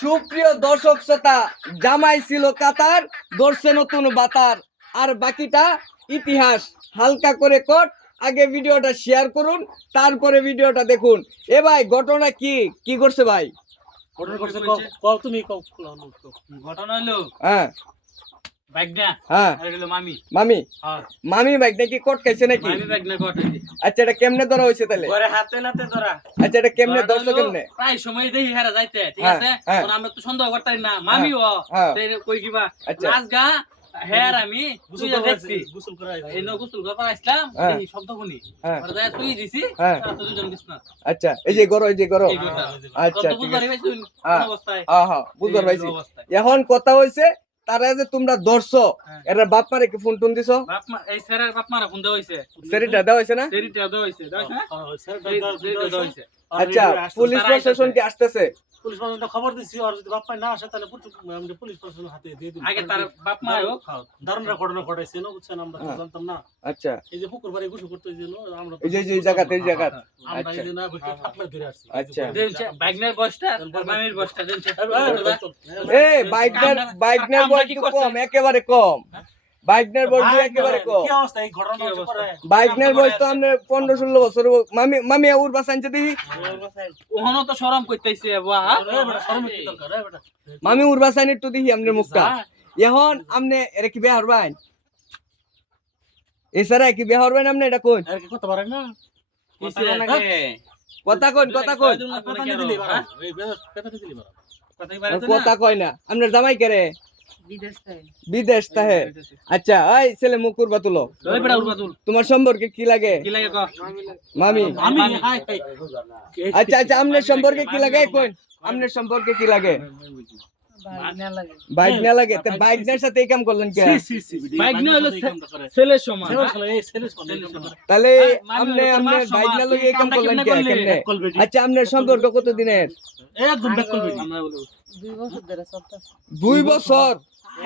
সুপ্রিয় দর্শক শ্রোতা, জামাই ছিল কাতার, ধরছে নতুন বাতার, আর বাকিটা ইতিহাস। হালকা করে কট, আগে ভিডিওটা শেয়ার করুন, তারপরে ভিডিওটা দেখুন। এ ভাই, ঘটনা কি কি করছে ভাই? ঘটনা হলো হ্যাঁ বাইকনা হ্যাঁ আর হলো মামি মামি হ্যাঁ মামি বাইক নাকি কট খাইছে নাকি? মামি বাইকনা ঘটাইছে আচ্ছা, এটা কেমনে ধরা হয়েছে তাহলে? ঘরে হাতে নাতে ধরা। আচ্ছা, এটা কেমনে ঘটনা ধরছো হলো, কেমনে? প্রায় সময় দেখি হেরা যাইতে, ঠিক হ্যাঁ, আছে? হ্যাঁ। তখন আমরা তো সন্দেহ করতাম না মামি ও হ্যাঁ। তাই কই কিবা আচ্ছা। নাচ গা হের আমি তুইয়া দেখছি গোসল করাই এই নো গোসল করবার আসলাম হ্যাঁ। এই শব্দ শুনি হ্যাঁ। আর যায় তুই দিছি হ্যাঁ। তারা তো দুজন বিছনা আচ্ছা, এই যে গরো, এই যে গরো। এই কথা আচ্ছা, কত ঠিক বুঝবার আছে। পাইছুন হ্যাঁ। কোন অবস্থায় হ্যাঁ, বুঝতে এই পারছি। অবস্থায়। এখন কথা হইছে, তারা যে তোমরা ধরছো, হ্যাঁ। এরা বাপ মারে কি ফোন টোন দিছো? বাপ মা এই স্যারের বাপ মারা ফোন দেওয়া হইছে সেরিটা দেওয়া হয়েছে না? সেরিটা দেওয়া হইছে সেরিটা দেওয়া হইছে আচ্ছা, পুলিশ তারা প্রশাসন কি আসতেছে? পুলিশ প্রশাসন খবর দিছি, আর যদি বাপ্পা না আসে তাহলে পুলিশ প্রশাসনের হাতে দিয়ে দিন। আগে তার বাপ মা হোক দারুণ ঘটনা ঘটাইছে না, বুঝছেন? আমরা তো হ্যাঁ। জানতাম না। আচ্ছা, এই যে পুকুর বাড়ি গোসল করতে যেন আমরা তো এই যে এই জায়গাতে, এই জায়গা। আমরা আচ্ছা। এই যে না বসে থাকলে ধরে আসছি। আচ্ছা। দেনছে বাইকনের বসটা আর মামির বসটা দেনছে এ বাইকনের বয়স কি তো করছে? কম, একেবারে কম। বাইকনের বয়স তো একেবারে কম। কি অবস্থা এই ঘটনা কি অবস্থা? করে? বাইকনের বয়স তো আমরা 15-16 বছর। মামি মামি উর বাস আনছে দেখি। ওহনো তো শরম কইতাইছে বাহ এই বেটা শরমের কি দরকার? এই বেটা মামি উর বাস আনি একটু দেখি আমনের মুখটা। এখন আমনে এরা কি বিয়ে হরবাইন? এছাড়া কি বিয়ে হরবাইন আমনে? এটা কোন আর কি করতে পারে না? কথা কোন, কথা কোন? আর কথা নিয়ে দিলি বাড়া। এই কথা নিয়ে দিলি বাড়া। কথা কয় না। আমনের জামাই কেরে? বিদেশ তাহে। আচ্ছা, ওই ছেলে মুখ উড়বা তুলো। ওই বেটা উড়বাদুল তোমার সম্পর্কে কি লাগে? কি লাগে ক মামি। আমি হাই হাই আচ্ছা আচ্ছা, আমনের সম্পর্কে কি লাগে কোন? আমনের সম্পর্কে কি লাগে? বাইক না লাগে? তো বাইকনের সাথে এই কাম করলেন কে? বাইক নিয়ে হলো ছেলের সমান এই সেলেস কোন এই কামটা করে? তাহলে মামি আমনে হলো তোমার বাইক না সমান, লাগে এই কাম তুই করলেন কামটা কে? কেমনে করলি? কেমনে? কল বেটি আচ্ছা, আমনের সম্পর্ক কত দিনের? একদম ব্যাক কল বেটি। আমরা বলবো 2 বছর।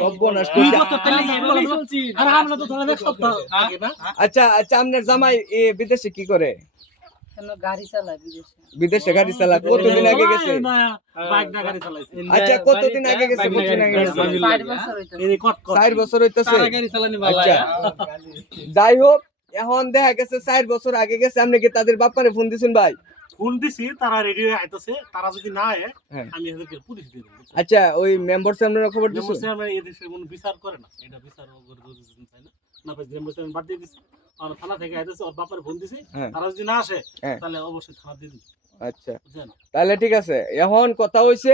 সর্বনাশ দুই কইছে। বছর তাহলে এইভাবেই চলছি আর আমরা তো ধরে এক সপ্তাহ আগে না। আচ্ছা আচ্ছা, আমনের জামাই বিদেশে কি করে? গাড়ি চালায় বিদেশে। বিদেশে গাড়ি চালায়। কতদিন আগে গেছে? না বাইক না গাড়ি চালাইছে। আচ্ছা, কতদিন আগে গেছে? কতদিন আগে গেছে? 5 বছর হইতো। এই কট কট 4 বছর হইতেছে। তারা গাড়ি চালানি ভালো আচ্ছা, যাই হোক, এখন দেখা গেছে 4 বছর আগে গেছে। আপনি কি তাদের বাপারে ফোন দিছেন ভাই? ফোন দিছি, তারা রেডি হয়ে আইতাছে। তারা যদি না আয় হ্যাঁ। আমি এদেরকে পুলিশ দিয়ে দেব। আচ্ছা, ওই মেম্বার সাহেবের খবর দিছো? মেম্বার আমরা এই দেশে কোনো বিচার করে না, এটা বিচার করে দিতে চাই না। না পাই মেম্বার সাহেব বাদ দিয়ে দিছি। আর থানা থেকে আইতাছে, ওর বাপারে ফোন দিছি। হ্যাঁ। তারা যদি না আসে হ্যাঁ। তাহলে অবশ্যই থানা দিয়ে দিন, আচ্ছা, বুঝছেন? তাহলে ঠিক আছে। এখন কথা হইছে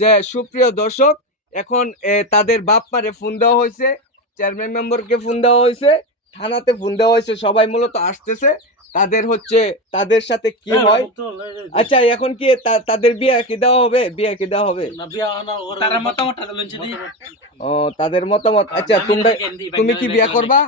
যে, সুপ্রিয় দর্শক, এখন তাদের বাপ মারে ফোন দেওয়া হয়েছে, চেয়ারম্যান মেম্বারকে ফোন দেওয়া হয়েছে, থানাতে ফোন দেওয়া হয়েছে। সবাই মূলত আসতেছে। তাদের হচ্ছে তাদের সাথে কি হয়। আচ্ছা, এখন কি তাদের বিয়ে কি দেওয়া হবে? বিয়ে কি দেওয়া হবে? না বিয়া না ওর তারা মতামত লঞ্চে দি ও, তাদের মতামত। আচ্ছা, তুমি কি বিয়ে করবা?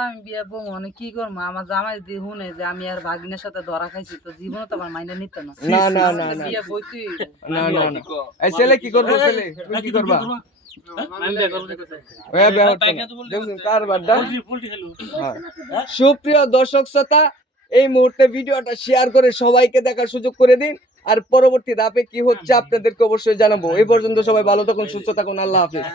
আমি বিয়া বউ অনেক কি করবো, আমার জামাই দি হুনে যে আমি আর ভাগ্নের সাথে ধরা খাইছি, তো জীবনে তো আমার মাইনে নিত না। না না না না বিয়া বইতেই না না না। এই ছেলে কি করবে? ছেলে তুমি কি করবা? দেখুন কার বাড্ডা। পুলটি খেলু। হ্যাঁ। সুপ্রিয় দর্শক শ্রোতা, এই মুহূর্তে ভিডিওটা শেয়ার করে সবাইকে দেখার সুযোগ করে দিন। আর পরবর্তী ধাপে কি হচ্ছে আপনাদেরকে অবশ্যই জানাবো। এই পর্যন্ত সবাই ভালো থাকুন, সুস্থ থাকুন। আল্লাহ হাফেজ।